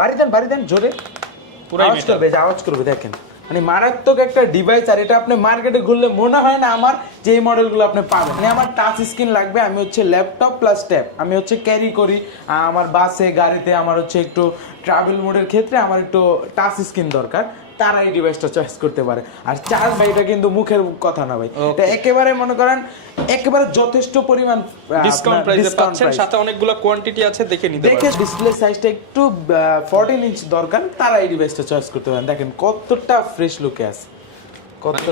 বাড়ি দেন জোরে, পুরো আওয়াজ করবে দেখেন, মানে মারাত্মক একটা ডিভাইস। আর এটা আপনি মার্কেটে ঘুরলে মনে হয় না আমার যে এই মডেলগুলো আপনি পাবেন। মানে আমার টাচ স্ক্রিন লাগবে, আমি হচ্ছে ল্যাপটপ প্লাস ট্যাব, আমি হচ্ছে ক্যারি করি আমার বাসে গাড়িতে, আমার হচ্ছে একটু ট্রাভেল মোডের ক্ষেত্রে আমার একটু টাচ স্ক্রিন দরকার, তারা এই ডিভাইসটা চয়েস করতে পারে। আর চার্জ ভাই এটা কিন্তু মুখের কথা না ভাই, এটা একেবারে মনে করেন একেবারে যথেষ্ট পরিমাণ ডিসকাউন্ট প্রাইসে পাচ্ছেন, সাথে অনেকগুলো কোয়ান্টিটি আছে, দেখে নিতে পারেন। দেখে ডিসপ্লে সাইজটা একটু 14 ইঞ্চ দরকার, তারা এই ডিভাইসটা চয়েস করতে পারেন। দেখেন কতটা ফ্রেশ লুকে আছে,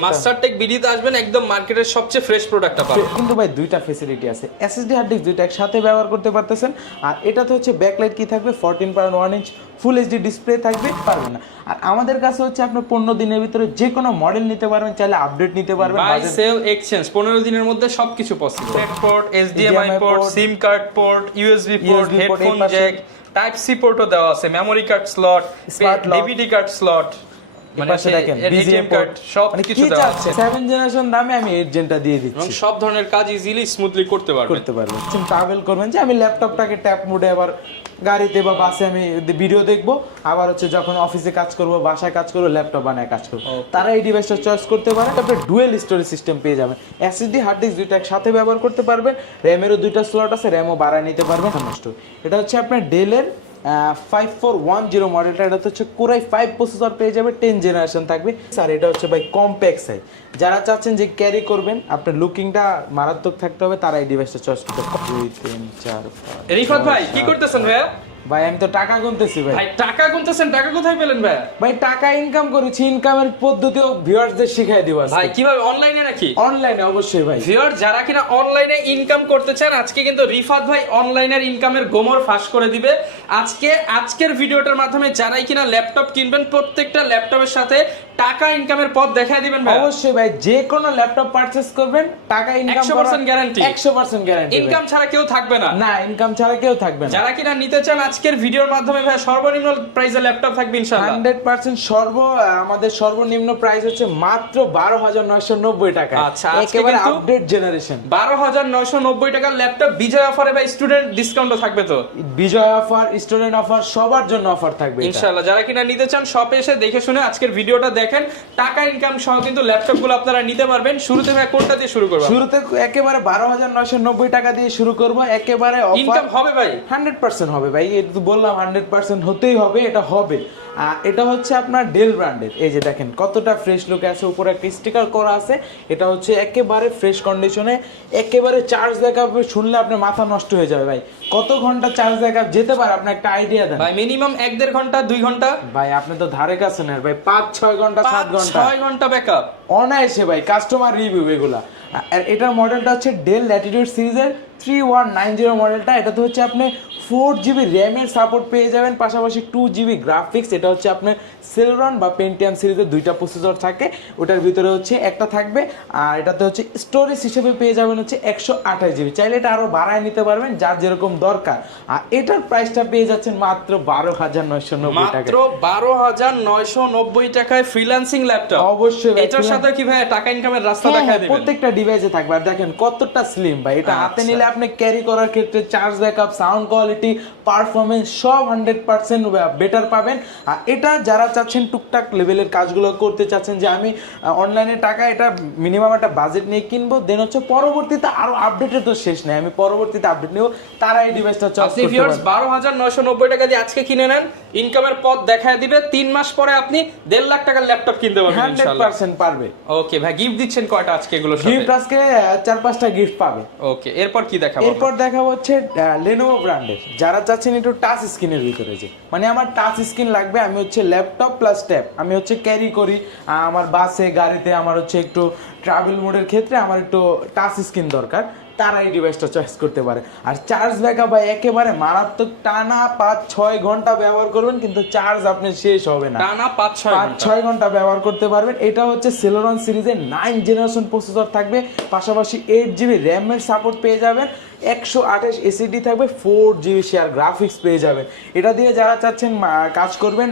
মাস্টারটেক বিডিতে আসবেন, একদম মার্কেটের সবচেয়ে ফ্রেশ প্রোডাক্টটা পাবেন। কিন্তু ভাই দুইটা ফ্যাসিলিটি আছে, এসএসডি হার্ড ডিস্ক দুইটা একসাথে ব্যবহার করতে পারতেছেন। আর এটাতে হচ্ছে ব্যাকলাইট কি থাকবে, 14.1 ইঞ্চ ফুল এইচডি ডিসপ্লে থাকবে, পারবেন না। আর আমাদের কাছে হচ্ছে আপনি 15 দিনের ভিতরে যে কোনো মডেল নিতে পারবেন, চাইলে আপডেট নিতে পারবেন। বাই সেল এক্সচেঞ্জ 15 দিনের মধ্যে সবকিছু possible. Port, HDMI port, SIM card port, USB port, headphone jack, type C পোর্টও দেওয়া আছে, memory card slot, DVD card slot, মানে দেখেন এটিএম কার্ড সব কিছু দেওয়া আছে। 7 জেনারেশন দামে আমি 8 জেনটা দিয়ে দিচ্ছি, এবং সব ধরনের কাজ ইজিলি স্মুথলি করতে পারবেন। ট্রাভেল করবেন যে আমি ল্যাপটপটাকে ট্যাপ মোডে আবার গাড়িতে বা বাসে আমি ভিডিও দেখবো, আবার হচ্ছে যখন অফিসে কাজ করব, বাসায় কাজ করবো, ল্যাপটপ বানায় কাজ করবো, তারা এই ডিভাইসটা চয়েস করতে পারে। তারপরে ডুয়েল স্টোরেজ সিস্টেম পেয়ে যাবেন, এসএসডি হার্ড ডিস্ক দুইটা একসাথে ব্যবহার করতে পারবেন, র্যামেরও দুইটা স্লট আছে, র্যামও বাড়ায় নিতে পারবেন। এটা হচ্ছে আপনার ডেলের 5410 মডেলটা, এটা হচ্ছে কোরাই 5 প্রসেসর পেয়ে যাবে, 10 জেনারেশন থাকবে। আর এটা হচ্ছে ভাই কম্প্যাক্ট সাইজ, যারা চাচ্ছেন যে ক্যারি করবেন, আপনার লুকিংটা মারাত্মক থাকতে হবে, তারা এই ডিভাইসটা চয়েস করতে পারবে। 2 3 4 5। রিফাত ভাই কি করতেছেন ভাই? ভাই আমি তো টাকা গুনতেছি ভাই। ভাই টাকা গুনতেছেন, টাকা কোথায় পেলেন ভাই? ভাই টাকা ইনকাম করেছি, ইনকামের পদ্ধতিও ভিউয়ারদের শিখাই দিব আজকে। ভাই কিভাবে? অনলাইনে নাকি? অনলাইনে অবশ্যই ভাই। ভিউয়ার যারা কিনা অনলাইনে ইনকাম করতে চান, আজকে কিন্তু রিফাত ভাই অনলাইনের ইনকামের গোমর ফাঁস করে দিবে। আজকের ভিডিওটার মাধ্যমে যারাই কিনা ল্যাপটপ কিনবেন, প্রত্যেকটা ল্যাপটপের সাথে টাকা ইনকামের পথ দেখায় দিবেন ভাই। অবশ্যই ভাই, যে কোনো ল্যাপটপ পারচেজ করবেন, টাকা ইনকাম 100% গ্যারান্টি, 100% গ্যারান্টি। ইনকাম ছাড়া কেউ থাকবে না। না, ইনকাম ছাড়া কেউ থাকবে না। যারা কিনা নিতে চান আজকের ভিডিওর মাধ্যমে ভাই, সর্বনিম্ন প্রাইসে ল্যাপটপ থাকবে ইনশাআল্লাহ। 100% আমাদের সর্বনিম্ন প্রাইস হচ্ছে মাত্র 12,990 টাকা। আচ্ছা, একেবারে আপডেট জেনারেশন 12,990 টাকার ল্যাপটপ। বিজয় অফারে ভাই স্টুডেন্ট ডিসকাউন্টও থাকবে তো? বিজয় অফার, স্টুডেন্ট অফার, সবার জন্য অফার থাকবে ইনশাআল্লাহ। যারা কিনা নিতে চান শপে এসে দেখে শুনে আজকের ভিডিওটা দেখেন, টাকা ইনকাম সহ কিন্তু ল্যাপটপগুলো আপনারা নিতে পারবেন। শুরুতে ভাই কোনটা দিয়ে শুরু করব? শুরুতে একেবারে 12,990 টাকা দিয়ে শুরু করব, একেবারে অফার। ইনকাম হবে ভাই 100% হবে ভাই, এই তো বললাম 100% হতেই হবে, এটা হবে। এটা হচ্ছে আপনার ডেল ব্র্যান্ডের, এই যে দেখেন কতটা ফ্রেশ লুক আছে, উপরে একটা স্টিকার করা আছে। এটা হচ্ছে একেবারে ফ্রেশ কন্ডিশনে, একেবারে চার্জ ব্যাকআপ শুনলে আপনার মাথা নষ্ট হয়ে যাবে ভাই। কত ঘন্টা চার্জ ব্যাকআপ যেতে পারে আপনার একটা আইডিয়া দেন ভাই? মিনিমাম 1.5 ঘন্টা 2 ঘন্টা ভাই, আপনি তো ধারে কাছে নেন ভাই, 5-6 ঘন্টা 7 ঘন্টা 6 ঘন্টা ব্যাকআপ অনায়াসে ভাই, কাস্টমার রিভিউ এগুলা। আর এটার মডেলটা হচ্ছে ডেল ল্যাটিটিউড সিরিজের 3190 মডেলটা। এটাতে হচ্ছে আপনি 4GB র্যামের সাপোর্ট পেয়ে যাবেন, পাশাপাশি 2GB গ্রাফিক্স। এটা হচ্ছে আপনার সেলরন বা পেন্টিয়াম সিরিজের দুইটা প্রসেসর থাকে, ওটার ভিতরে হচ্ছে একটা থাকবে। আর এটাতে হচ্ছে স্টোরেজ হিসেবে পেয়ে যাবেন হচ্ছে 128GB, চাইলে এটা আরও বাড়ায় নিতে পারবেন যার যেরকম দরকার। আর এটার প্রাইসটা পেয়ে যাচ্ছেন মাত্র 12,990 টাকা। মাত্র 12,990 টাকায় ফ্রিল্যান্সিং ল্যাপটপ। অবশ্যই এটার সাথে কি ভাই টাকা ইনকামের রাস্তা দেখায় দিবেন? প্রত্যেকটা ডিভাইসে থাকবে। আর দেখেন কতটা স্লিম ভাই, এটা হাতে নিলে আপনি ক্যারি করার ক্ষেত্রে charge backup, sound quality, performance সব 100% বেটার পাবেন। আর এটা যারা চাচ্ছেন টুকটাক লেভেলের কাজগুলো করতে চাচ্ছেন, যে আমি অনলাইনে টাকা এটা মিনিমাম একটা বাজেট নিয়ে কিনবো, দেন হচ্ছে পরবর্তীতে আরো আপডেটের তো শেষ নেই, আমি পরবর্তীতে আপডেট নেব, তারা এই ডিভাইসটা চয়েস করতে পারবেন। 12,990 টাকা দিয়ে আজকে কিনে নেন, ইনকামের পথ দেখায় দিবে। 3 মাস পরে আপনি 1.5 লাখ টাকার ল্যাপটপ কিনতে পারবেন ইনশাআল্লাহ। 100% পারবে। ওকে ভাই, গিফট দিচ্ছেন কয়টা আজকে এগুলো সাথে? গিফট আজকে 4-5টা গিফট পাবে। ওকে, এরপর কি দেখাবো? এরপর দেখাবো হচ্ছে Lenovo ব্র্যান্ডের, যারা চাচ্ছেন একটু টাচ স্ক্রিনের ভিতরে, যে মানে আমার টাচ স্ক্রিন লাগবে, আমি হচ্ছে ল্যাপটপ প্লাস ট্যাব, আমি হচ্ছে ক্যারি করি আমার বাসে গাড়িতে, আমার হচ্ছে একটু ট্রাভেল মোডের ক্ষেত্রে আমার একটু টাচ স্ক্রিন দরকার, তারা এই ডিভাইসটা চয়েস করতে পারে। আর চার্জ ব্যাকআপ ভাই একেবারে মারাত্মক, টানা 5-6 ঘন্টা ব্যবহার করবেন কিন্তু চার্জ আপনার শেষ হবে না, টানা 5-6 ঘন্টা ব্যবহার করতে পারবেন। এটা হচ্ছে সেলোরন সিরিজের 9 জেনারেশন প্রসেসর থাকবে, পাশাপাশি 8GB র্যামের সাপোর্ট পেয়ে যাবেন, 128 এসএসডি থাকবে, 4GB শেয়ার গ্রাফিক্স পেয়ে যাবেন। এটা দিয়ে যারা চাচ্ছেন কাজ করবেন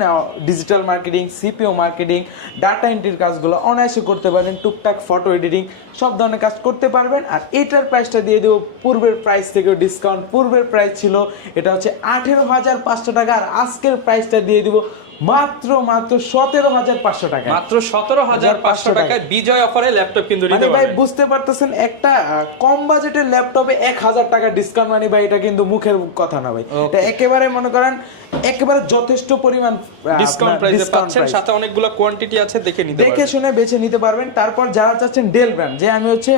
digital marketing, CPO marketing, data এন্ট্রির কাজগুলো অনায়াসে করতে পারেন, টুকটাক ফটো এডিটিং সব ধরনের কাজ করতে পারবেন। আর এটার প্রাইসটা দিয়ে দেবো পূর্বের প্রাইস থেকে ডিসকাউন্ট। পূর্বের প্রাইস ছিল এটা হচ্ছে 18,500 টাকা, আর আজকের প্রাইসটা দিয়ে দিব মাত্র 17,500 টাকা। মাত্র 17,500 টাকায় বিজয় অফারে ল্যাপটপ কিন্তু নিতে ভাই পারবেন। বুঝতে পারতেছেন, একটা কম বাজেটের ল্যাপটপে 1,000 টাকা ডিসকাউন্ট মানে ভাই এটা কিন্তু মুখের কথা না ভাই, এটা একেবারে মনে করেন একেবারে যথেষ্ট পরিমাণ ডিসকাউন্ট প্রাইসে পাচ্ছেন, সাথে অনেকগুলো কোয়ান্টিটি আছে, দেখে নিতে দেখে শুনে বেছে নিতে পারবেন। তারপর যারা চাচ্ছেন ডেল ব্র্যান্ড, যে আমি হচ্ছে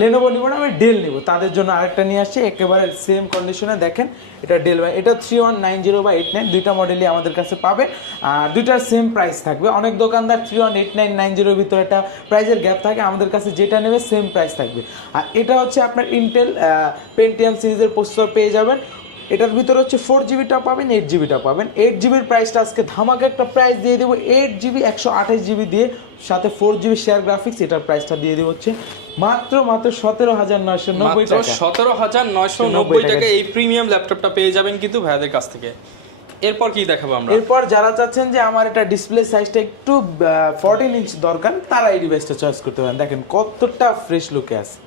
লেনোভো নিব না, আমি ডেল নিব, তাদের জন্য আরেকটা নিয়ে আসছি একেবারে সেম কন্ডিশনে। দেখেন এটা ডেল ব্র্যান্ড, এটা 3190/89 দুইটা মডেলই আমাদের কাছে পাবেন, আর দুইটার সেম প্রাইস থাকবে। অনেক দোকানদার 318990 ভিতরে একটা প্রাইসের গ্যাপ থাকে, আমাদের কাছে যেটা নেবে সেম প্রাইস থাকবে। আর এটা হচ্ছে আপনার ইন্টেল পেন্টিয়াম সিরিজের প্রসেসর পেয়ে যাবেন। এটার ভিতরে হচ্ছে 4GBটা পাবেন, 8GBটা পাবেন। 8GBর প্রাইসটা আজকে ধামাকা একটা প্রাইস দিয়ে দেবো, 8GB 128GB দিয়ে, সাথে 4GB শেয়ার গ্রাফিক্স। এটার প্রাইসটা দিয়ে দেবো হচ্ছে মাত্র 17,990 টাকা। 17,990 টাকা এই প্রিমিয়াম ল্যাপটপটা পেয়ে যাবেন কিন্তু ভাইয়াদের কাছ থেকে। এরপর কি দেখাবো আমরা? এরপর যারা চাচ্ছেন যে আমার এটা ডিসপ্লে সাইজটা একটু 14 ইঞ্চ দরকার, তারা এই ডিভাইসটা চয়েস করতে পারেন। দেখেন কতটা ফ্রেশ লুকে আছে,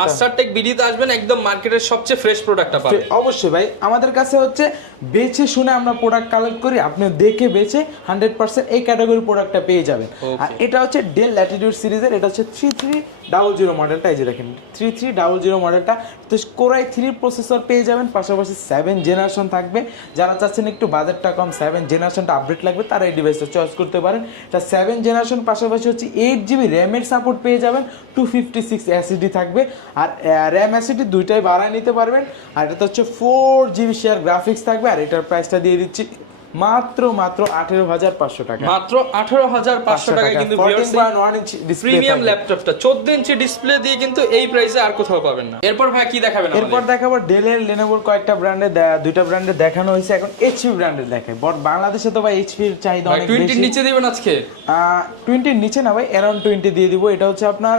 মাস্টার টেক বিডিতে আসবেন, একদম মার্কেটের সবচেয়ে ফ্রেশ প্রোডাক্টটা পাবেন। অবশ্যই ভাই, আমাদের কাছে হচ্ছে বেছে শুনে আমরা প্রোডাক্ট কালেক্ট করি, আপনি দেখে বেছে 100% এই ক্যাটাগরি প্রোডাক্টটা পেয়ে যাবেন। আর এটা হচ্ছে ডেল ল্যাটিটিউড সিরিজের, এটা হচ্ছে 3300 মডেলটা। এই যে দেখেন 3300 মডেলটা, তো কোরাই 3 প্রসেসর পেয়ে যাবেন, পাশাপাশি 7 জেনারেশন থাকবে। যারা চাচ্ছেন একটু বাজেটটা কম, 7 জেনারেশনটা আপডেট লাগবে, তারা এই ডিভাইসটা চয়েস করতে পারেন। এটা 7 জেনারেশন, পাশাপাশি হচ্ছে 8GB র্যামের সাপোর্ট পেয়ে যাবেন, 256 এসএসডি থাকবে, আর র্যাম এসএসডি দুইটাই বাড়ায় নিতে পারবেন। আর এটা হচ্ছে 4GB শেয়ার গ্রাফিক্স থাকবে, আর এটার প্রাইসটা দিয়ে দিচ্ছি মাত্র 18,500 টাকা। মাত্র 18,500 টাকা কিন্তু প্রিমিয়াম ল্যাপটপটা 14 ইঞ্চি ডিসপ্লে দিয়ে কিন্তু এই প্রাইসে আর কোথাও পাবেন না। এরপর ভাই কি দেখাবেন? এরপর দেখাবো ডেলের, লেনোভোর কয়েকটা ব্র্যান্ডের, দুইটা ব্র্যান্ডের দেখানো হয়েছে, এখন এইচপি ব্র্যান্ডের দেখাই। বাংলাদেশে তো ভাই এইচপি এর চাহিদা অনেক বেশি। 20 এর নিচে দিবেন আজকে? 20 এর নিচে না ভাই, অ্যারাউন্ড 20 দিয়ে দিব। এটা হচ্ছে আপনার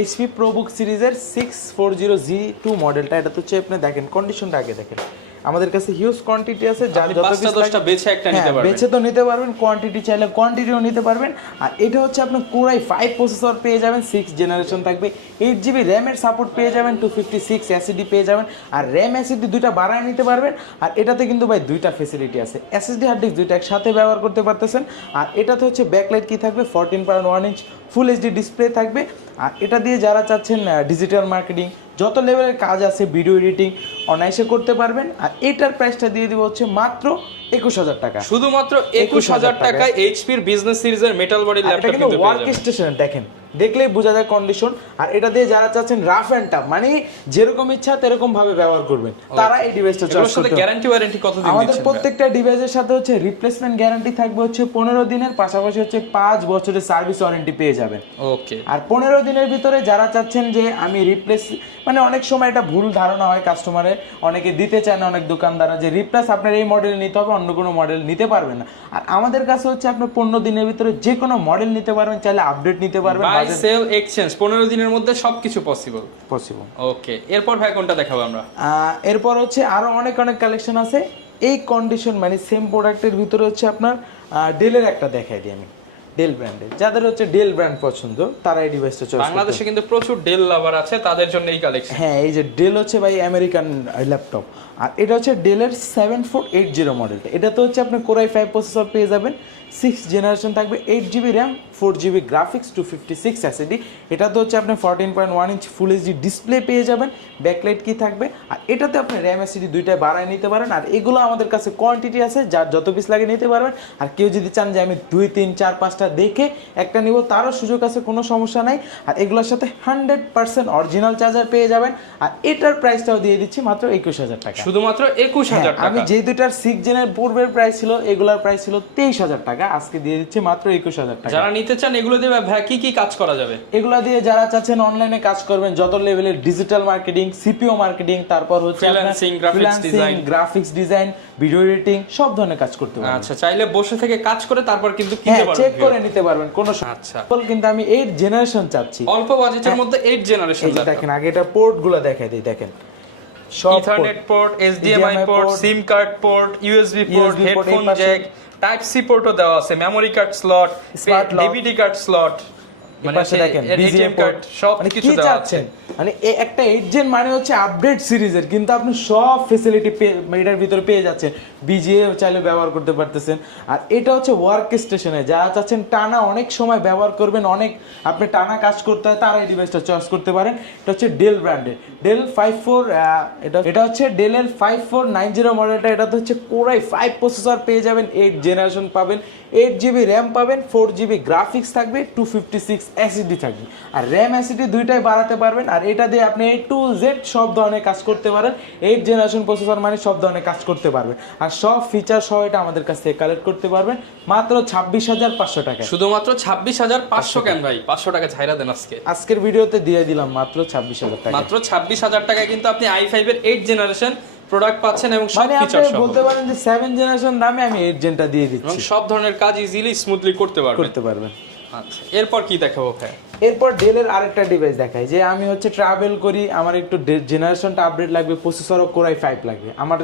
এইচপি প্রোবুক সিরিজের 640G2 মডেলটা। এটা তো হচ্ছে আপনি দেখেন কন্ডিশনটা আগে দেখেন, আমাদের কাছে হিউজ কোয়ান্টিটি আছে, যার যত পিস দশটা বেছে একটা নিতে পারবেন, বেছে তো নিতে পারবেন, কোয়ান্টিটি চাইলে কোয়ান্টিটিও নিতে পারবেন। আর এটা হচ্ছে আপনার কোরাই 5 প্রসেসর পেয়ে যাবেন, 6 জেনারেশন থাকবে, 8GB র্যামের সাপোর্ট পেয়ে যাবেন, 256 এসএসডি পেয়ে যাবেন, আর র্যাম এসএসডি দুইটা বাড়ায় নিতে পারবেন। আর এটাতে কিন্তু ভাই দুইটা ফ্যাসিলিটি আছে, এসএসডি হার্ড ডিস্ক দুইটা একসাথে ব্যবহার করতে পারতেছেন। আর এটাতে হচ্ছে ব্যাকলাইট কি থাকবে, 14.1 ইঞ্চ ফুল এইচডি ডিসপ্লে থাকবে। আর এটা দিয়ে যারা চাচ্ছেন ডিজিটাল মার্কেটিং, যত লেভেলের কাজ আছে, ভিডিও এডিটিং অনায়াসে করতে পারবেন। আর এটার প্রাইসটা দিয়ে দিব হচ্ছে মাত্র 21,000 টাকা। শুধুমাত্র 21,000 টাকায় এইচপির বিজনেস সিরিজের মেটাল বডি ল্যাপটপ কিন্তু পেয়ে যাবেন। ওয়ার্ক স্টেশন দেখেন, দেখলেই বোঝা যায় কন্ডিশন। আর এটা দিয়ে যারা চাচ্ছেন রাফ এন্ড টাফ, মানে যেরকম ইচ্ছা তেরকম ভাবে ব্যবহার করবেন, তারা এই ডিভাইসটা চয়েস করতে পারেন। গ্যারান্টি ওয়ারেন্টি কত দিন দিচ্ছেন? আমাদের প্রত্যেকটা ডিভাইসের সাথে হচ্ছে রিপ্লেসমেন্ট গ্যারান্টি থাকবে হচ্ছে 15 দিনের, পাশাপাশি হচ্ছে 5 বছরের সার্ভিস ওয়ারেন্টি পেয়ে যাবেন। ওকে। আর 15 দিনের ভিতরে যারা চাচ্ছেন যে আমি রিপ্লেস, মানে অনেক সময় এটা ভুল ধারণা হয় কাস্টমারের, অনেকে দিতে চায় না, অনেক দোকানদাররা যে রিপ্লেস আপনার এই মডেল নিতে হবে, অন্য কোনো মডেল নিতে পারবে না। আর আমাদের কাছে হচ্ছে আপনি 15 দিনের ভিতরে যে কোনো মডেল নিতে পারবেন, চাইলে আপডেট নিতে পারবেন। বাই সেল এক্সচেঞ্জ 15 দিনের মধ্যে সবকিছু পসিবল। ওকে, এরপর ভাই কোনটা দেখাবো আমরা? এরপর হচ্ছে আরো অনেক কালেকশন আছে এই কন্ডিশন, মানে সেম প্রোডাক্টের ভিতরে হচ্ছে আপনার ডেলের একটা দেখাই দিই আমি, ডেল ব্র্যান্ডের। যাদের হচ্ছে ডেল ব্র্যান্ড পছন্দ, তারা এই ডিভাইসটা চয়েস করতে। বাংলাদেশে কিন্তু প্রচুর ডেল লাভার আছে, তাদের জন্য এই কালেকশন। হ্যাঁ, এই যে ডেল হচ্ছে ভাই আমেরিকান ল্যাপটপ। আর এটা হচ্ছে ডেলের 7480 মডেলটা। এটা তো হচ্ছে আপনি কোরাই 5 প্রসেসর পেয়ে যাবেন, 6 জেনারেশন থাকবে, 8GB RAM, 4GB graphics, 256 SSD. এটা তো হচ্ছে আপনি 14.1 ইঞ্চ ফুল এইচডি ডিসপ্লে পেয়ে যাবেন, ব্যাকলাইট কি থাকবে। আর এটাতে আপনি র্যাম এসএসডি দুইটাই বাড়ায় নিতে পারেন। আর এগুলো আমাদের কাছে কোয়ান্টিটি আছে, যার যত পিস লাগে নিতে পারবেন। আর কেউ যদি চান যে আমি 2, 3, 4, 5টা দেখে একটা নিব, তারও সুযোগ আছে, কোনো সমস্যা নাই। আর এগুলোর সাথে 100% অরিজিনাল চার্জার পেয়ে যাবেন। আর এটার প্রাইসটাও দিয়ে দিচ্ছি মাত্র 21,000 টাকা। শুধুমাত্র 21000 আমি টাকা। যে দুইটার 6 জেনের পূর্বের প্রাইস ছিল, এগুলার প্রাইস ছিল 23000 টাকা, আজকে দিয়ে দিচ্ছি মাত্র 21000 টাকা। যারা নিতে চান এগুলো দিয়ে ভাই কি কি কাজ করা যাবে? এগুলা দিয়ে যারা চাচ্ছেন অনলাইনে কাজ করবেন, যত লেভেলের ডিজিটাল মার্কেটিং, সিপিও মার্কেটিং, তারপর হচ্ছে গ্রাফিক্স ডিজাইন, ভিডিও এডিটিং, সব ধরনের কাজ করতে পারবেন। আচ্ছা, চাইলে বসে থেকে কাজ করে তারপর কিন্তু কিনতে পারবেন, চেক করে নিতে পারবেন কোনো আচ্ছা। কিন্তু আমি 8 জেনারেশন চাচ্ছি, অল্প বাজেটের মধ্যে 8 জেনারেশন। এই যে দেখেন, আগে এটা পোর্টগুলো দেখাই দিই, দেখেন সব ethernet port, HDMI port, SIM card port, USB port, headphone jack, type C পোর্টও দেওয়া আছে, memory card slot, DVD card slot, মানে দেখেন এটিএম কার্ড, সব কিছু দেওয়া আছে। মানে একটা 8 জেন মানে হচ্ছে আপডেট সিরিজের, কিন্তু আপনি সব ফ্যাসিলিটি এটার ভিতরে পেয়ে যাচ্ছেন। বিজিএ চাইলে ব্যবহার করতে পারতেছেন। আর এটা হচ্ছে ওয়ার্ক স্টেশনে যারা চাচ্ছেন টানা অনেক সময় ব্যবহার করবেন, অনেক আপনি টানা কাজ করতে হয়, তারা এই ডিভাইসটা চয়েস করতে পারেন। এটা হচ্ছে ডেল ব্র্যান্ডের ডেল 54, এটা হচ্ছে ডেলের 5490 মডেলটা। এটা তো হচ্ছে কোরাই 5 প্রসেসর পেয়ে যাবেন, 8 জেনারেশন পাবেন, 8GB র্যাম পাবেন, 4GB গ্রাফিক্স থাকবে, 256 এসএসডি থাকবে। আর র্যাম এসএসডি দুইটাই বাড়াতে পারবেন। আর এটা দিয়ে আপনি A to Z সব ধরনের কাজ করতে পারেন। 8 জেনারেশন প্রসেসর মানে সব ধরনের কাজ করতে পারবেন। আর সব ফিচার সহ এটা আমাদের কাছ থেকে কালেক্ট করতে পারবেন মাত্র 26500 টাকা। শুধুমাত্র 26500 কেন ভাই? 500 টাকা ছাইরা দেন আজকে। আজকের ভিডিওতে দিয়ে দিলাম মাত্র 26000 টাকা। মাত্র 26000 টাকায় কিন্তু আপনি i5 এর 8 জেনারেশন প্রোডাক্ট পাচ্ছেন এবং সব মানে ফিচার আপনি সহ। বলতে পারেন যে 7 জেনারেশন দামে আমি 8 জেনটা দিয়ে এবং দিচ্ছি, সব ধরনের কাজ ইজিলি স্মুথলি করতে পারবেন। আচ্ছা, এরপর কি দেখাবো ভাই? এরপর ডেলের আরেকটা ডিভাইস দেখাই, যে আমি হচ্ছে ট্রাভেল করি, আমার একটু জেনারেশনটা আপডেট লাগবে, প্রসেসরও কোরাই 5 লাগবে, আমার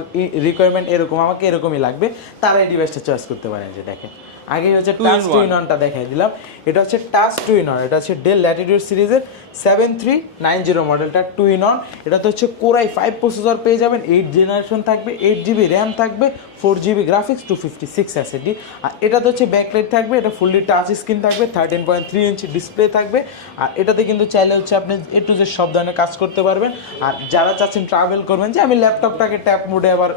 রিকোয়ারমেন্ট এরকম, আমাকে এরকমই লাগবে, তারা এই ডিভাইসটা চয়েস করতে পারেন। যে দেখেন, আগে হচ্ছে টাচ টু ইন অনটা দেখাই দিলাম। এটা হচ্ছে টাচ টু ইন অন, এটা হচ্ছে ডেল ল্যাটিটিউড সিরিজের 7390 মডেলটা, টু ইন অন। এটা তো হচ্ছে কোরাই 5 প্রসেসর পেয়ে যাবেন, 8 জেনারেশন থাকবে, 8GB র্যাম থাকবে, 4GB গ্রাফিক্স, 256 এসএসডি। আর এটা তো হচ্ছে ব্যাকলাইট থাকবে, এটা ফুললি টাচ স্ক্রিন থাকবে, 13.3 ইঞ্চি ডিসপ্লে থাকবে। আর এটাতে কিন্তু চাইলে হচ্ছে আপনি A to Z সব ধরনের কাজ করতে পারবেন। আর যারা চাচ্ছেন ট্রাভেল করবেন, যে আমি ল্যাপটপটাকে ট্যাপ মোডে আবার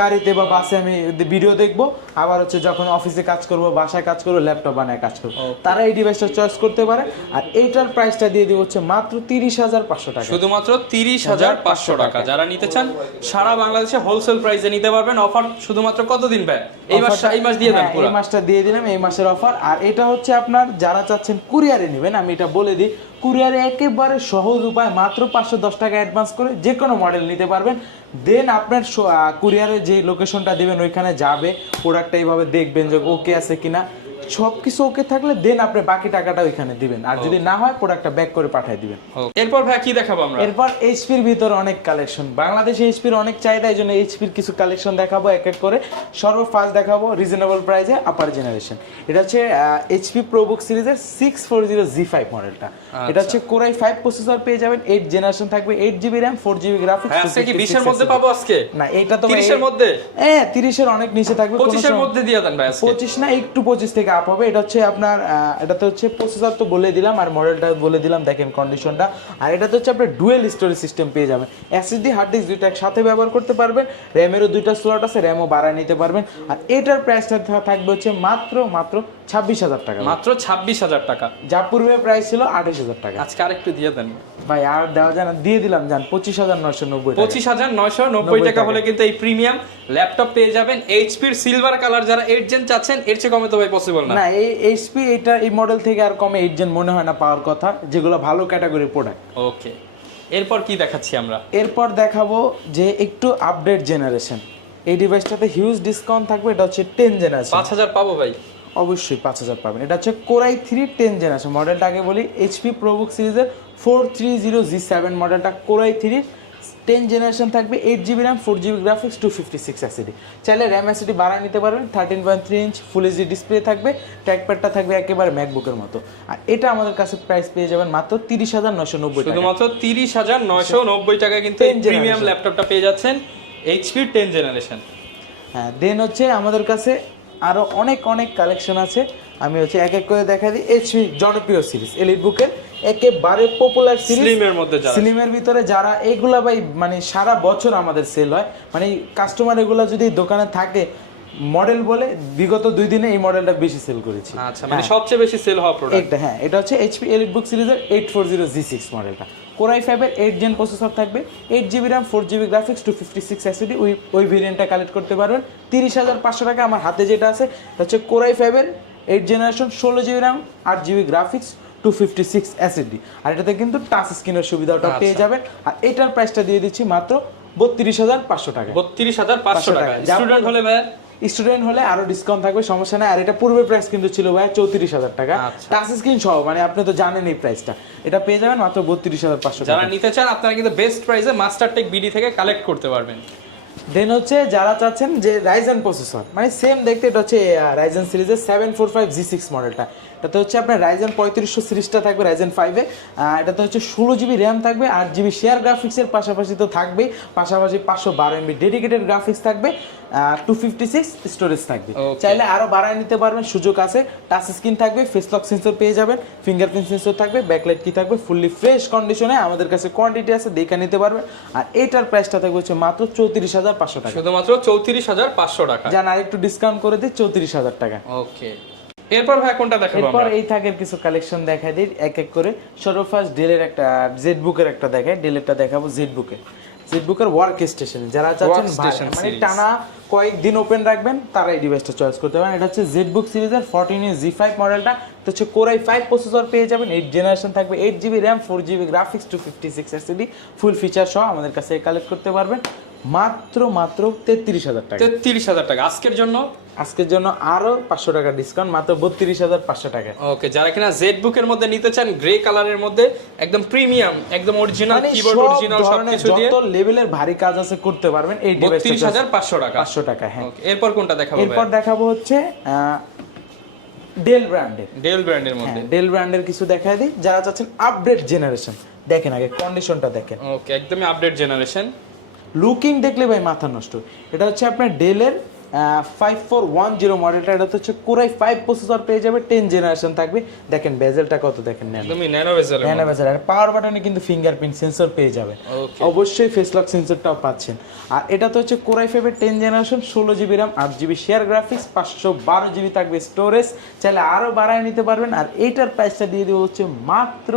গাড়িতে বা বাসে আমি ভিডিও দেখবো, আবার হচ্ছে যখন অফিসে কাজ করব, বাসায় কাজ করবো, ল্যাপটপ বানায় কাজ করবো, তারা এই ডিভাইসটা চয়েস করতে পারে। আর এইটার প্রাইসটা দিয়ে দিব হচ্ছে মাত্র 30500 টাকা, শুধুমাত্র 30500 টাকা। যারা নিতে চান সারা বাংলাদেশে হোলসেল প্রাইসে নিতে পারবেন। অফার শুধুমাত্র কতদিন ভাই? এই মাস দিয়ে দেন পুরো। এই মাসটা দিয়ে দিলাম, এই মাসের অফার। আর এটা হচ্ছে আপনার যারা চাচ্ছেন কুরিয়ারে নেবেন, আমি এটা বলে দিই, কুরিয়ারে একেবারে সহজ উপায়, মাত্র 510 টাকা অ্যাডভান্স করে যে কোনো মডেল নিতে পারবেন। দেন আপনার কুরিয়ারে যে লোকেশনটা দিবেন ওইখানে যাবে, প্রোডাক্টটা এইভাবে দেখবেন যে ওকে আছে কিনা, সব কিছু ওকে থাকলে দেন আপনি বাকি টাকাটা ওইখানে দিবেন। আর যদি না হয় প্রোডাক্টটা ব্যাক করে পাঠিয়ে দিবেন। এরপর ভাই কি দেখাবো আমরা? এরপর এইচপির ভিতরে অনেক কালেকশন, বাংলাদেশে এইচপির অনেক চাহিদা, এই জন্য এইচপির কিছু কালেকশন দেখাবো এক এক করে। সর্বফার্স্ট দেখাবো রিজনেবল প্রাইসে আপার জেনারেশন। এটা হচ্ছে এইচপি প্রোবুক সিরিজের 640G5 মডেলটা। এটা হচ্ছে কোরাই 5 প্রসেসর পেয়ে যাবেন, 8 জেনারেশন থাকবে, 8GB র্যাম, 4GB গ্রাফিক্স। আজকে কি 20 এর মধ্যে পাবো আজকে? না, এটা তো 30 এর মধ্যে। 30 এর অনেক নিচে থাকবে, 25 এর মধ্যে দিয়ে দেন ভাই আজকে। 25 না, একটু 25 থেকে আপ হবে। এটা হচ্ছে আপনার এটাতে হচ্ছে প্রসেসর তো বলে দিলাম, আর মডেলটা বলে দিলাম, দেখেন কন্ডিশনটা। আর এটাতে হচ্ছে আপনি ডুয়েল স্টোরেজ সিস্টেম পেয়ে যাবেন, এসএসডি হার্ড ডিস্ক দুইটা একসাথে ব্যবহার করতে পারবেন, র্যামেরও দুইটা স্লট আছে, র্যামও বাড়ায় নিতে পারবেন। আর এটার প্রাইসটা থাকবে হচ্ছে মাত্র 26000 টাকা, মাত্র 26000 টাকা। যা পূর্বে প্রাইস ছিল 28000 টাকা। আজকে আরেকটু দিয়ে দেন ভাই, আর দেওয়া যায় না, দিয়ে দিলাম, জান 25990 টাকা। 25990 টাকা হলে কিন্তু এই প্রিমিয়াম ল্যাপটপ পেয়ে যাবেন। এইচপির সিলভার কালার যারা 8 জেন চাচ্ছেন, এর চেয়ে কমে তো ভাই পসিবল না। না, এই এইচপি এই মডেল থেকে আর কমে 8 জেন মনে হয় না পাওয়ার কথা, যেগুলো ভালো ক্যাটাগরির প্রোডাক্ট। ওকে, এরপর কি দেখাচ্ছি আমরা? এরপর দেখাবো যে একটু আপডেট জেনারেশন, এই ডিভাইসটাতে হিউজ ডিসকাউন্ট থাকবে। এটা হচ্ছে 10 জেনারেশন। 5000 পাবো ভাই? অবশ্যই 5000 পাবেন। এটা হচ্ছে কোরাই 3 10 জেনারেশন মডেলটা। আগে বলি, এইচপি প্রোবুক সিরিজের 430G7 মডেলটা, কোরাই 3 10 জেনারেশন থাকবে, 8GB RAM, 4GB graphics, 256 SSD. চাইলে র্যাম এসএসডি বাড়ায় নিতে পারবেন। 13.3 ইঞ্চ ফুল এইচডি ডিসপ্লে থাকবে, ট্র্যাকপ্যাডটা থাকবে একেবারে ম্যাকবুকের মতো। আর এটা আমাদের কাছে প্রাইস পেয়ে যাবেন মাত্র 30990 টাকা। শুধুমাত্র 30990 টাকা কিন্তু এই প্রিমিয়াম ল্যাপটপটা পেয়ে যাচ্ছেন এইচপি 10 জেনারেশন। হ্যাঁ, দেন হচ্ছে আমাদের কাছে আরো অনেক কালেকশন আছে, আমি হচ্ছে এক এক করে দেখা দিই। এইচপি জনপ্রিয় সিরিজ এলিটবুকের একেবারে পপুলার সিরিজ, স্লিমের মধ্যে যারা, স্লিমের ভিতরে যারা, এগুলা ভাই মানে সারা বছর আমাদের সেল হয়, মানে কাস্টমার এগুলা যদি দোকানে থাকে মডেল বলে বিগত 2 দিনে এই মডেলটা বেশি সেল করেছি। আচ্ছা, মানে সবচেয়ে বেশি সেল হওয়া প্রোডাক্ট এটা। হ্যাঁ, এটা হচ্ছে এইচপি এলিটবুক সিরিজের 840G6 মডেলটা, Core i5 এর 8 জেন প্রসেসর থাকবে, 8GB RAM 4GB graphics 256 SSD, ওই ভেরিয়েন্টটা কালেক্ট করতে পারবেন 30,500 টাকা। আমার হাতে যেটা আছে এটা হচ্ছে Core i5 এর 8 generation 16GB RAM 8GB graphics 256 SSD, আর এটাতে কিন্তু টাচ স্ক্রিনের সুবিধাটা পেয়ে যাবেন। আর এটার প্রাইসটা দিয়ে দিচ্ছি মাত্র 32,500 টাকা। 32,500 টাকা। স্টুডেন্ট হলে ভাই, স্টুডেন্ট হলে আরো ডিসকাউন্ট থাকবে, সমস্যা নাই। আর এটা পূর্বের প্রাইস কিন্তু ছিল ভাই 34,000 টাকা, টাচ স্ক্রিন সহ, মানে আপনি তো জানেন এই প্রাইসটা, এটা পেয়ে যাবেন মাত্র 32,500 টাকা। যারা নিতে চান আপনারা কিন্তু বেস্ট প্রাইসে মাস্টারটেক বিডি থেকে কালেক্ট করতে পারবেন। দেন হচ্ছে যারা চাচ্ছেন যে রাইজেন প্রসেসর, মানে সেম দেখতে, এটা হচ্ছে রাইজেন সিরিজের 745G6 মডেলটা। এটাতে হচ্ছে আপনার রাইজেন 3500 সিরিজটা থাকবে রাইজেন 5-এ, এটাতে হচ্ছে 16GB র্যাম থাকবে, 8GB শেয়ার গ্রাফিক্সের পাশাপাশি তো থাকবেই, পাশাপাশি 512MB ডেডিকেটেড গ্রাফিক্স থাকবে, 256 স্টোরেজ থাকবে। চাইলে আরো বাড়ায় নিতে পারবেন, সুযোগ আছে। টাচ স্ক্রিন থাকবে, ফেস লক সেন্সর পেয়ে যাবেন, ফিঙ্গারপ্রিন্ট সেন্সর থাকবে, ব্যাকলাইট কি থাকবে, ফুললি ফ্রেশ কন্ডিশনে আমাদের কাছে কোয়ান্টিটি আছে, দেখে নিতে পারবেন। আর এটার প্রাইসটা থাকবে হচ্ছে মাত্র 34,500 টাকা, শুধুমাত্র 34,500 টাকা। জান আরেকটু ডিসকাউন্ট করে দিই 34,000 টাকা। ওকে, এরপর ভাই কোনটা দেখাবো আমরা? এরপর এই থাকের কিছু কালেকশন দেখাই দিই এক এক করে। সর্বফার্স্ট ডেলের একটা জেডবুকের একটা দেখাই, ডেলেরটা দেখাবো জেডবুকের ওয়ার্ক স্টেশন। যারা চাচ্ছেন মানে টানা কয়েকদিন ওপেন রাখবেন তারা এই ডিভাইসটা চয়েস করতে পারেন। এটা হচ্ছে জেডবুক সিরিজের 14G5 মডেলটা, এটা হচ্ছে Core i5 প্রসেসর পেয়ে যাবেন, 8 জেনারেশন থাকবে, 8GB RAM 4GB graphics 256 SSD, ফুল ফিচার সহ আমাদের কাছে কালেক্ট করতে পারবেন মাত্র 33,000 টাকা। 33,000 টাকা আজকের জন্য আরো 500 টাকা ডিসকাউন্ট, মাত্র 32,500 টাকা। ওকে, যারা কিনা জেডবুকের মধ্যে নিতে চান, গ্রে কালারের মধ্যে একদম প্রিমিয়াম, একদম অরিজিনাল কিবোর্ড, অরিজিনাল সবকিছু দিয়ে যত লেভেলের ভারী কাজ আছে করতে পারবেন এই ডিভাইসটা 32,500 টাকা। 500 টাকা, হ্যাঁ। ওকে, এরপর কোনটা দেখাবো? এরপর দেখাবো হচ্ছে ডেল ব্র্যান্ডের মধ্যে ডেল ব্র্যান্ডের কিছু দেখাই দিই। যারা চাচ্ছেন আপডেট জেনারেশন, দেখেন আগে কন্ডিশনটা দেখেন। ওকে, একদমই আপডেট জেনারেশন, লুকিং দেখলে ভাই মাথা নষ্ট। এটা হচ্ছে আপনার ডেলের 5410 মডেলটা, এটা হচ্ছে Core i5 প্রসেসর পেয়ে যাবে, 10 জেনারেশন থাকবে। দেখেন বেজেলটা কত, দেখেন একদমই ন্যানো বেজেল, আর পাওয়ার বাটনে কিন্তু ফিঙ্গারপ্রিন্ট সেন্সর পেয়ে যাবেন, অবশ্যই ফেস লক সেন্সরটাও পাচ্ছেন। আর এটা তো হচ্ছে Core i5 এর 10 generation, 16GB RAM 8GB share graphics 512GB থাকবে স্টোরেজ, চাইলে আরো বাড়ায় নিতে পারবেন। আর এইটার প্রাইসটা দিয়ে দেবো হচ্ছে মাত্র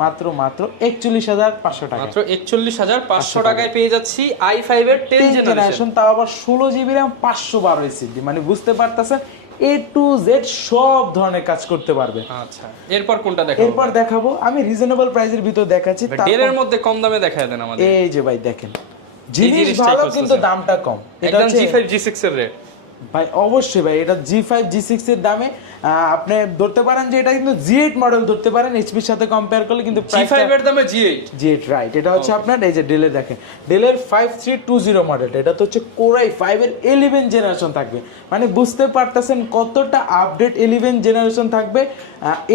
41,500 টাকা। মাত্র 41,500 টাকায় পেয়ে যাচ্ছি i5 এর 10 জেনারেশন, তাও আবার 16GB RAM 512 SSD, মানে বুঝতে পারতেছেন A to Z সব ধরনের কাজ করতে পারবে। আচ্ছা, এরপর কোনটা দেখাবো? এরপর দেখাবো আমি রিজনেবল প্রাইসের ভিতর দেখাচ্ছি, ডেলের মধ্যে কম দামে দেখায় দেন আমাদের। এই যে ভাই দেখেন, জিনিস ভালো কিন্তু দামটা কম। এটা হচ্ছে G5 G6 এর রেট ভাই, অবশ্যই ভাই, এটা G5 G6 এর দামে আপনি ধরতে পারেন যে এটা কিন্তু G8 মডেল ধরতে পারেন এইচপির সাথে কম্পেয়ার করলে, কিন্তু G5 এর দামে G8 রাইট। এটা হচ্ছে আপনার এই যে ডেলের দেখেন, ডেলের 5320 মডেলটা, এটা তো হচ্ছে Core i5 এর 11 জেনারেশন থাকবে, মানে বুঝতে পারতেছেন কতটা আপডেট 11 জেনারেশন থাকবে।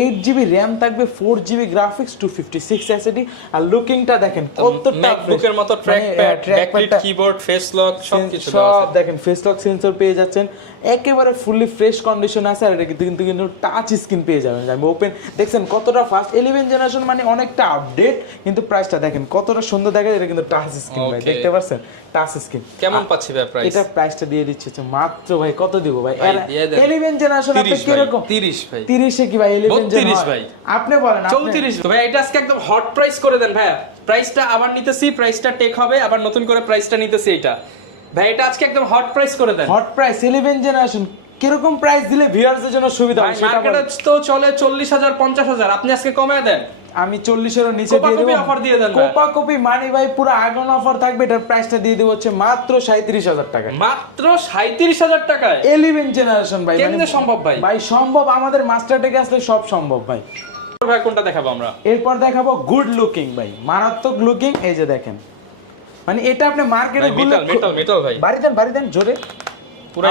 8GB RAM থাকবে, 4GB গ্রাফিক্স 256 SSD, আর লুকিংটা দেখেন কতটা ম্যাকবুকের মতো trackpad, backlight keyboard, face lock সবকিছু সব দেখেন, ফেস লক সেন্সর পেয়ে যাচ্ছেন, একেবারে ফুললি ফ্রেশ কন্ডিশন আছে। আর এটা কিন্তু টাচ স্ক্রিন পেয়ে যাবেন, আমি ওপেন দেখছেন কতটা ফাস্ট, 11 জেনারেশন মানে অনেকটা আপডেট। কিন্তু প্রাইসটা দেখেন কতটা সুন্দর দেখা যায়, এটা কিন্তু টাচ স্ক্রিন ভাই, দেখতে পাচ্ছেন টাচ স্ক্রিন। কেমন পাচ্ছি ভাই প্রাইস? এটা প্রাইসটা দিয়ে দিচ্ছে মাত্র ভাই, কত দিব ভাই? 11 জেনারেশন আপনি কি রকম? 30 ভাই, 30 এ কি ভাই 11 জেনারেশন ভাই? আপনি বলেন 34 ভাই, এটা আজকে একদম হট প্রাইস করে দেন ভাই। প্রাইসটা আবার নিতেছি, প্রাইসটা টেক হবে, আবার নতুন করে প্রাইসটা নিতেছি এটা ভাই, এটা আজকে একদম হট প্রাইস করে দেন। হট প্রাইস 11 জেনারেশন, কিরকম প্রাইস দিলে ভিউয়ারদের জন্য সুবিধা হবে? মার্কেটে তো চলে 40,000 50,000, আপনি আজকে কমায় দেন। আমি 40-এর নিচে দিয়ে দেব, অফার দিয়ে দেন, কোপা কপি মানি ভাই, পুরো আগুন অফার থাকবে। এটার প্রাইসটা দিয়ে দেব হচ্ছে মাত্র 37,000 টাকা। মাত্র 37,000 টাকায় 11 জেনারেশন ভাই, কেমনে সম্ভব ভাই? ভাই সম্ভব, আমাদের মাস্টার টেকে আসলে সব সম্ভব ভাই। ভাই কোনটা দেখাবো আমরা? এরপর দেখাবো গুড লুকিং ভাই, মারাত্মক লুকিং। এই যে দেখেন, মানে এটা আপনি মার্কেটে মেটাল ভাই, বাড়ি দেন জোরে, পুরো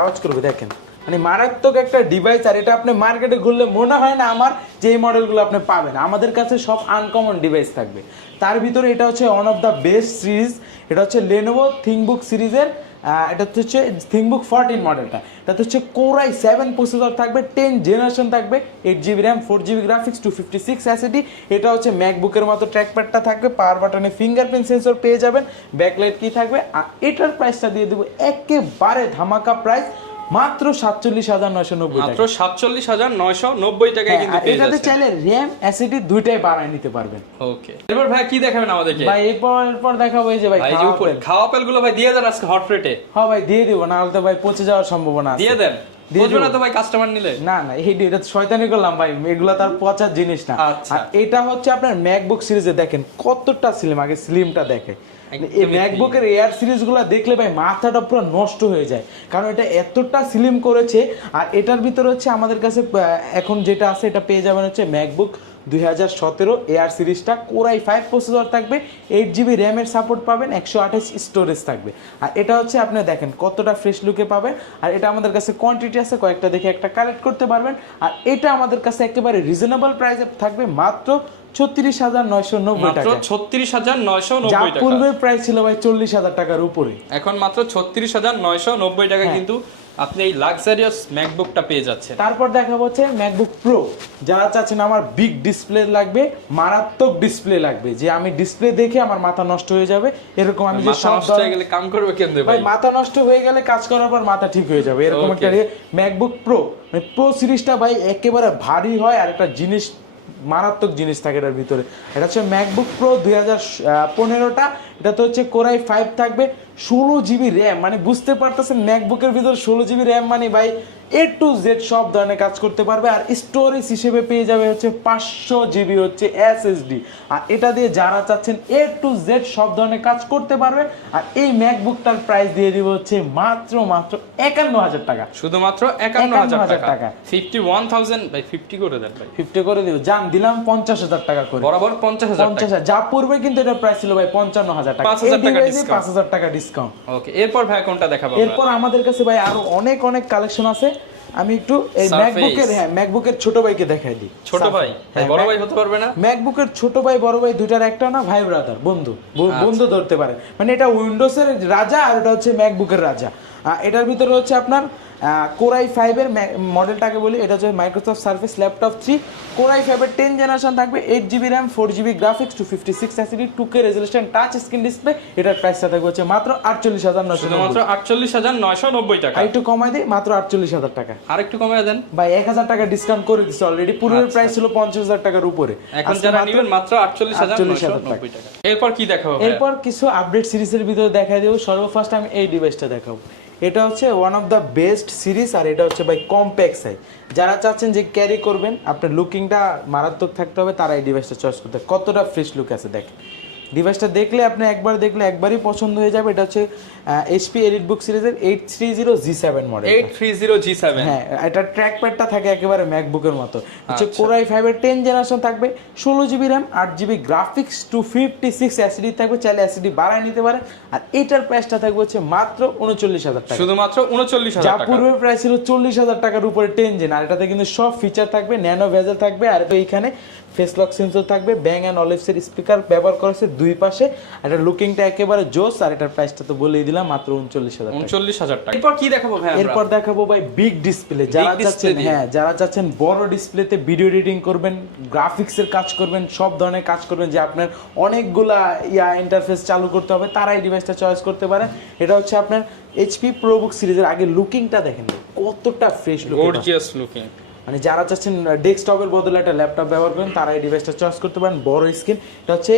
আওয়াজ করবে দেখেন, মানে মারাত্মক একটা ডিভাইস। আর এটা আপনি মার্কেটে ঘুরলে মনে হয় না আমার যে এই মডেলগুলো আপনি পাবেন, আমাদের কাছে সব আনকমন ডিভাইস থাকবে। তার ভিতরে এটা হচ্ছে one of the best series, এটা হচ্ছে Lenovo ThinkBook সিরিজের, এটা হচ্ছে ThinkBook 14 মডেলটা। এটা হচ্ছে Core i7 প্রসেসর থাকবে, 10 জেনারেশন থাকবে, 8GB RAM 4GB graphics 256 SSD। এটা হচ্ছে ম্যাকবুকের মতো ট্র্যাকপ্যাডটা থাকবে, পাওয়ার বাটনে ফিঙ্গারপ্রিন্ট সেন্সর পেয়ে যাবেন, ব্যাকলাইট কি থাকবে। আর এটার প্রাইসটা দিয়ে দেবো একেবারে ধামাকা প্রাইস মাত্র 47,990 মাত্র 47,990 টাকায় কিন্তু পেয়ে এটাতে যাচ্ছেন। চাইলে র্যাম এসএসডি দুইটাই বাড়ায় নিতে পারবেন। ওকে, এরপর ভাই কি দেখাবেন আমাদেরকে? ভাই এরপর দেখাবো এই যে ভাই ভাই যে উপরে খাওয়া আপেলগুলো ভাই দিয়ে দেন আজকে হট রেটে। হ্যাঁ ভাই দিয়ে দিব, না হলে তো ভাই পচে যাওয়ার সম্ভাবনা আছে। দিয়ে দেন, বুঝবে না তো ভাই কাস্টমার নিলে। না এটা তো শয়তানি করলাম ভাই, এগুলা তার পচার জিনিস না। আচ্ছা। আর এটা হচ্ছে আপনার ম্যাকবুক সিরিজে দেখেন কতটা স্লিম, আগে স্লিমটা দেখে। এই ম্যাকবুকের এয়ার সিরিজ গুলা দেখলে ভাই মাথাটা পুরো নষ্ট হয়ে যায়, কারণ এটা এতটা স্লিম করেছে। আর এটার ভিতরে হচ্ছে আমাদের কাছে এখন যেটা আছে এটা পেয়ে যাবেন হচ্ছে ম্যাকবুক 2017 এয়ার সিরিজটা, কোরাই 5 প্রসেসর থাকবে, 8GB র্যামের সাপোর্ট পাবেন, 128 স্টোরেজ থাকবে। আর এটা হচ্ছে আপনি দেখেন কতটা ফ্রেশ লুকে পাবেন। আর এটা আমাদের কাছে কোয়ান্টিটি আছে, কয়েকটা দেখে একটা কালেক্ট করতে পারবেন। আর এটা আমাদের কাছে একেবারে রিজনেবল প্রাইসে থাকবে মাত্র 36,990 মাত্র টাকা। 36,990 যা টাকা। পূর্বে প্রাইস ছিল ভাই 40,000 টাকার উপরে, এখন মাত্র 36,990 টাকা কিন্তু আপনি এই লাক্সারিয়াস ম্যাকবুকটা পেয়ে যাচ্ছেন। তারপর দেখাবো হচ্ছে ম্যাকবুক প্রো। যারা চাচ্ছেন আমার বিগ ডিসপ্লে লাগবে, মারাত্মক ডিসপ্লে লাগবে, যে আমি ডিসপ্লে দেখে আমার মাথা নষ্ট হয়ে যাবে এরকম, আমি যে মাথা সব নষ্ট হয়ে গেলে কাম করবে কেমনে ভাই ভাই? মাথা নষ্ট হয়ে গেলে কাজ করার পর মাথা ঠিক হয়ে যাবে এরকম Okay. একটা ম্যাকবুক প্রো। মানে প্রো সিরিজটা ভাই একেবারে ভারী হয়, আর একটা জিনিস মারাত্মক জিনিস থাকে এটার ভিতরে। এটা হচ্ছে ম্যাকবুক প্রো 2015টা, এটা তো হচ্ছে কোরাই 5 থাকবে, 16GB র্যাম। মানে বুঝতে পারতেছেন ম্যাকবুকের ভিতরে 16GB র্যাম মানে ভাই A to Z সব ধরনের কাজ করতে পারবে। আর স্টোরেজ হিসেবে পেয়ে যাবে হচ্ছে 500GB হচ্ছে SSD। আর এটা দিয়ে যারা চাচ্ছেন A to Z সব ধরনের কাজ করতে পারবে। আর এই ম্যাকবুকটার প্রাইস দিয়ে দিব হচ্ছে মাত্র 51,000 টাকা, শুধুমাত্র 51,000 টাকা। টাকা। 51,000 ভাই 50 করে দেন ভাই। 50 করে দিব, জান দিলাম 50,000 টাকা করে, বরাবর 50,000 টাকা। 50,000। যা পূর্বে কিন্তু এটার প্রাইস ছিল ভাই 55,000 টাকা, 5,000 টাকা discount। 5,000 টাকা ডিসকাউন্ট। ওকে, এরপর ভাই কোনটা দেখাবো আমরা? এরপর আমাদের কাছে ভাই আরো অনেক কালেকশন আছে। আমি একটু এই Surface। ম্যাকবুকের ছোট ভাইকে দেখাই দিই। ছোট ভাই, ভাই বড় ভাই হতে পারবে না? ম্যাকবুকের ছোট ভাই বড় ভাই দুইটার একটা না, ভাই ব্রাদার, বন্ধু ধরতে পারে। মানে এটা উইন্ডোজের রাজা আর এটা হচ্ছে ম্যাকবুকের রাজা। এটার ভিতরে হচ্ছে আপনার কোরাই 5 এর মডেলটাকে বলি, এটা হচ্ছে মাইক্রোসফট সার্ফেস ল্যাপটপ 3 কোরাই 5 এর 10 জেনারেশন থাকবে, 8GB RAM, 4GB graphics, 256 SSD, 2K resolution, touch screen display. এটার প্রাইসটা থাকবে হচ্ছে মাত্র 48,990 মাত্র 48,990 টাকা। আর একটু কমাই দিই, মাত্র 48,000 টাকা। আর একটু কমিয়ে দেন ভাই 1,000 টাকা ডিসকাউন্ট করে দিচ্ছে অলরেডি, পূর্বের প্রাইস ছিল 50,000 টাকার উপরে, এখন আজকে যারা মাত্র নেবেন মাত্র 48,990 টাকা। এরপর কি দেখাবো ভাই? এরপর কিছু আপডেট সিরিজের ভিতরে দেখাই দেবো। সর্বফার্স্ট আমি এই ডিভাইসটা দেখাবো। এটা হচ্ছে one of the best series, আর এটা হচ্ছে ভাই কম্প্যাক্ট সাইজ। যারা চাচ্ছেন যে ক্যারি করবেন, আপনার লুকিংটা মারাত্মক থাকতে হবে, তারা এই ডিভাইসটা চয়েস করতে হবে। কতটা ফ্রেশ লুক আছে দেখেন, ডিভাইসটা দেখলে আপনি একবার দেখলে একবারই পছন্দ হয়ে যাবে। এটা হচ্ছে HP এলিটবুক সিরিজের 830G7 মডেল। 830G7। হ্যাঁ, এটা ট্র্যাক প্যাডটা থাকে একেবারে ম্যাকবুকের মতো। হচ্ছে কোরাই 5 এর 10 জেনারেশন থাকবে, 16GB RAM, 8GB graphics, 256 SSD থাকবে, চাইলে এসএসডি বাড়ায় নিতে পারে। আর এটার প্রাইসটা থাকবে হচ্ছে মাত্র 39,000 টাকা, শুধুমাত্র 39,000 যা টাকা। পূর্বে প্রাইস ছিল 40,000 টাকার উপরে 10 জেন। আর এটাতে কিন্তু সব ফিচার থাকবে, ন্যানো ভেজেল থাকবে, আর এইখানে ফেস লক সেন্সর থাকবে, ব্যাং অ্যান্ড অলিভসের স্পিকার ব্যবহার করেছে দুই পাশে। এটা লুকিংটা একেবারে জোস। আর এটার প্রাইসটা তো বলেই দিলাম, মাত্র 39,000 টাকা। 39,000 টাকা। এরপর কি দেখাবো ভাই আমরা? এরপর দেখাবো ভাই বিগ ডিসপ্লে। যারা চাচ্ছেন যারা চাচ্ছেন বড় ডিসপ্লেতে ভিডিও এডিটিং করবেন, গ্রাফিক্সের কাজ করবেন, সব ধরনের কাজ করবেন, যে আপনার অনেকগুলা ইন্টারফেস চালু করতে হবে, তারা এই ডিভাইসটা চয়েস করতে পারেন। এটা হচ্ছে আপনার HP ProBook সিরিজের। আগে লুকিংটা দেখেন কতটা ফ্রেশ লুক, গর্জিয়াস লুকিং। মানে যারা চাচ্ছেন ডেস্কটপের বদলে একটা ল্যাপটপ ব্যবহার করেন, তারা এই ডিভাইসটা চয়েস করতে পারেন, বড় স্ক্রিন। এটা হচ্ছে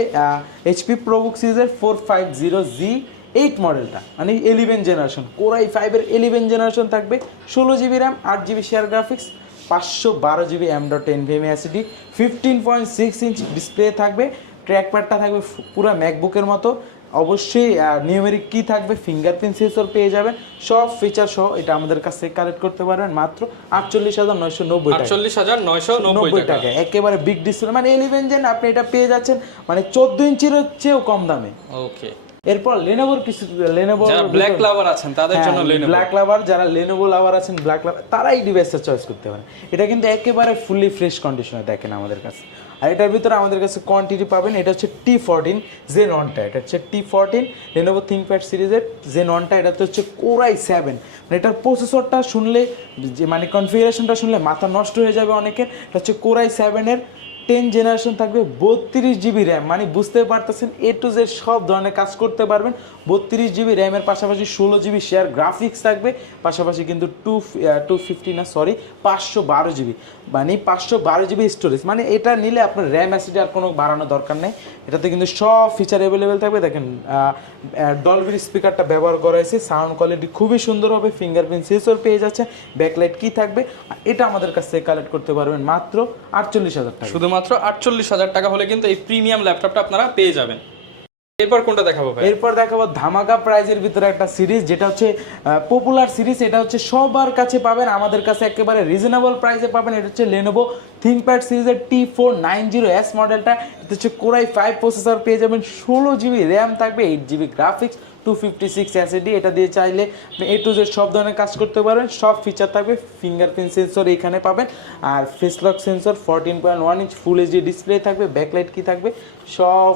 HP ProBook সিরিজের 450G8 মডেলটা, মানে 11 জেনারেশন। কোরাই 5 এর 11 জেনারেশন থাকবে, 16GB RAM, 8GB share graphics, 512GB M.2 SSD, 15.6 inch display থাকবে। ট্র্যাক প্যাডটা থাকবে পুরো ম্যাকবুকের মতো। অবশ্যই নিউমেরিক কি থাকবে, ফিঙ্গারপ্রিন্ট সেন্সর পেয়ে যাবেন, সব ফিচার সহ এটা আমাদের কাছ থেকে কালেক্ট করতে পারবেন মাত্র 48,990 টাকা। 48,990 টাকা। একেবারে বিগ ডিসপ্লে, মানে 11 জেন আপনি এটা পেয়ে যাচ্ছেন মানে 14 ইঞ্চির চেয়েও কম দামে। ওকে, এরপর লেনোভোর কিছু, লেনোভো যারা ব্ল্যাক লাভার আছেন তাদের জন্য লেনোভো। ব্ল্যাক লাভার, যারা লেনোভো লাভার আছেন, ব্ল্যাক লাভার, তারা এই ডিভাইসটা চয়েস করতে পারেন। এটা কিন্তু একেবারে ফুললি ফ্রেশ কন্ডিশনে দেখেন আমাদের কাছে। আর এটার ভিতরে আমাদের কাছে কোয়ান্টিটি পাবেন, এটা হচ্ছে T14 Zen 1টা, এটা হচ্ছে T14 লেনোভো থিংকপ্যাড সিরিজের Zen 1টা। এটাতে হচ্ছে কোরাই 7, মানে এটার প্রসেসরটা শুনলে, যে মানে কনফিগারেশনটা শুনলে মাথা নষ্ট হয়ে যাবে অনেকের। এটা হচ্ছে কোরাই 7 এর 10 জেনারেশন থাকবে, 32 জিবি র্যাম, মানে বুঝতে পারতেছেন এ টু জেড সব ধরনের কাজ করতে পারবেন। 32 জিবি র্যামের পাশাপাশি 16 জিবি শেয়ার গ্রাফিক্স থাকবে, পাশাপাশি কিন্তু 512 জিবি, মানে 512 জিবি স্টোরেজ। মানে এটা নিলে আপনার র্যাম অ্যাসিডি আর কোনো বাড়ানোর দরকার নেই, এটাতে কিন্তু সব ফিচার অ্যাভেলেবেল থাকবে। দেখেন ডলবির স্পিকারটা ব্যবহার করা হয়েছে, সাউন্ড কোয়ালিটি খুবই সুন্দর হবে, ফিঙ্গারপ্রিন্ট সেন্সর পেয়ে যাচ্ছে, ব্যাকলাইট কি থাকবে। আর এটা আমাদের কাছ থেকে কালেক্ট করতে পারবেন মাত্র 48,000 টাকা। শুধুমাত্র 48,000 টাকা হলে কিন্তু এই প্রিমিয়াম ল্যাপটপটা আপনারা পেয়ে যাবেন। এরপর কোনটা দেখাবো ভাই? এরপর দেখাবো ধামাকা প্রাইজের ভিতরে একটা সিরিজ, যেটা হচ্ছে পপুলার সিরিজ। এটা হচ্ছে সবার কাছে পাবেন, আমাদের কাছে একেবারে রিজনেবল প্রাইসে পাবেন। এটা হচ্ছে Lenovo ThinkPad সিরিজের T490S মডেলটা। এটা হচ্ছে Core i5 প্রসেসর পেয়ে যাবেন, 16 জিবি র্যাম থাকবে, 8 জিবি গ্রাফিক্স, 256 SSD। এটা দিয়ে চাইলে আপনি A to Z সব ধরনের কাজ করতে পারবেন, সব ফিচার থাকবে। ফিঙ্গারপ্রিন্ট সেন্সর এখানে পাবেন, আর face lock sensor, 14.1 inch full HD display থাকবে, ব্যাকলাইট কি থাকবে, সব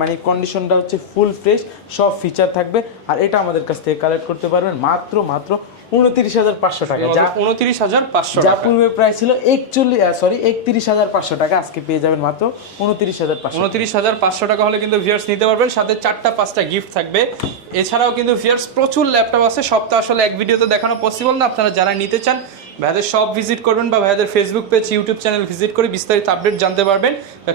মানে কন্ডিশনটা হচ্ছে ফুল ফ্রেশ, সব ফিচার থাকবে। আর এটা আমাদের কাছ থেকে কালেক্ট করতে পারবেন মাত্র 29,500 টাকা, যা 29,500 যা টাকা। পূর্বে প্রাইস ছিল 31,500 টাকা, আজকে পেয়ে যাবেন মাত্র 29,500। 29,500 টাকা হলে কিন্তু ভিউয়ার্স নিতে পারবেন, সাথে 4টা-5টা গিফট থাকবে। এছাড়াও কিন্তু ভিউয়ার্স প্রচুর ল্যাপটপ আছে, সব তো আসলে এক ভিডিওতে দেখানো পসিবল না। আপনারা যারা নিতে চান ভাইয়াদের শপ ভিজিট করবেন বা ভাইয়াদের Facebook page, YouTube channel visit করে বিস্তারিত আপডেট জানতে পারবেন।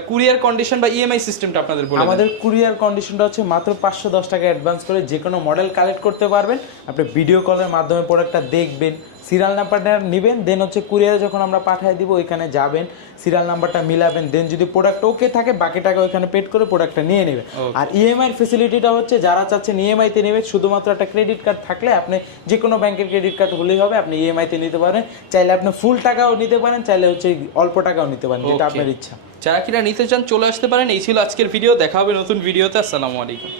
কুরিয়ার কন্ডিশন বা ইএমআই সিস্টেমটা আপনাদের বলে আমাদের কুরিয়ার কন্ডিশনটা হচ্ছে মাত্র 510 টাকা অ্যাডভান্স করে যে কোনো মডেল কালেক্ট করতে পারবেন। আপনি ভিডিও কলের মাধ্যমে প্রোডাক্টটা দেখবেন, সিরিয়াল নাম্বারটা নেবেন, দেন হচ্ছে কুরিয়ারে যখন আমরা পাঠিয়ে দিব ওইখানে যাবেন, সিরিয়াল নাম্বারটা মিলাবেন, দেন যদি প্রোডাক্ট ওকে থাকে বাকি টাকা ওইখানে পেড করে প্রোডাক্টটা নিয়ে নেবেন। আর ইএমআই এর ফ্যাসিলিটিটা হচ্ছে যারা চাচ্ছেন ইএমআই তে নেবেন, শুধুমাত্র একটা ক্রেডিট কার্ড থাকলে আপনি যে কোনো ব্যাংকের ক্রেডিট কার্ড হলেই হবে, আপনি ইএমআই তে নিতে পারেন। চাইলে আপনি ফুল টাকাও নিতে পারেন, চাইলে হচ্ছে অল্প টাকাও নিতে পারেন, যেটা আপনার ইচ্ছা। যারা কিনা নিতে চান চলে আসতে পারেন। এই ছিল আজকের ভিডিও, দেখা হবে নতুন ভিডিওতে। আসসালামু আলাইকুম।